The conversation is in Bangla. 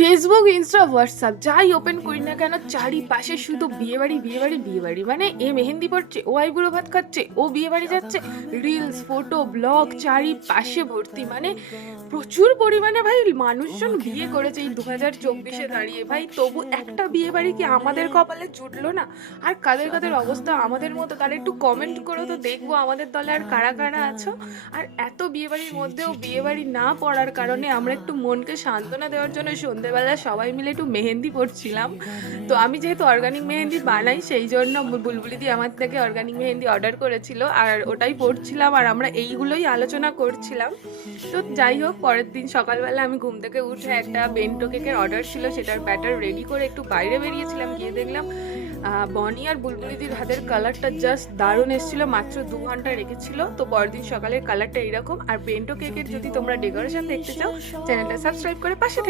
ফেসবুক, ইনস্টা, হোয়াটসঅ্যাপ যাই ওপেন করি না কেন চারিপাশে শুধু বিয়েবাড়ি বিয়েবাড়ি বিয়েবাড়ি। মানে এ মেহেন্দি পড়ছে, ও আইবুড়ো ভাত খাচ্ছে, ও বিয়েবাড়ি যাচ্ছে, রিলস, ফটো, ব্লগ চারিপাশে ভর্তি। মানে প্রচুর পরিমাণে ভাই মানুষজন বিয়ে করেছে এই 2024-এ দাঁড়িয়ে। ভাই তবু একটা বিয়ে বাড়ি কি আমাদের কপালে জুটলো না? আর কাদের কাদের অবস্থা আমাদের মতো তারা একটু কমেন্ট করো তো, দেখবো আমাদের দলে আর কারা কারা আছো। আর এত বিয়েবাড়ির মধ্যেও বিয়েবাড়ি না পড়ার কারণে আমরা একটু মনকে সান্ত্বনা দেওয়ার জন্য সন্ধেবেলা সবাই মিলে একটু মেহেন্দি পড়ছিলাম। তো আমি যেহেতু অর্গানিক মেহেন্দি বানাই সেই জন্য বুলবুলিদি আমার থেকে অর্গানিক মেহেন্দি অর্ডার করেছিল আর ওটাই পড়ছিলাম আর আমরা এইগুলোই আলোচনা করছিলাম। তো যাই হোক, পরের দিন সকালবেলা আমি ঘুম থেকে উঠে একটা বেন্টো কেকের অর্ডার ছিল, সেটার ব্যাটার রেডি করে একটু বাইরে বেরিয়েছিলাম। গিয়ে দেখলাম বনি আর বুলবুলিদির হাতের কালারটা জাস্ট দারুণ এসেছিলো। মাত্র 2 ঘন্টা রেখেছিল। তো পরের দিন সকালের কালারটা এরকম। আর বেন্টো কেকের যদি তোমরা ডেকোরেশন দেখতে চাও, চ্যানেলটা সাবস্ক্রাইব করে পাশে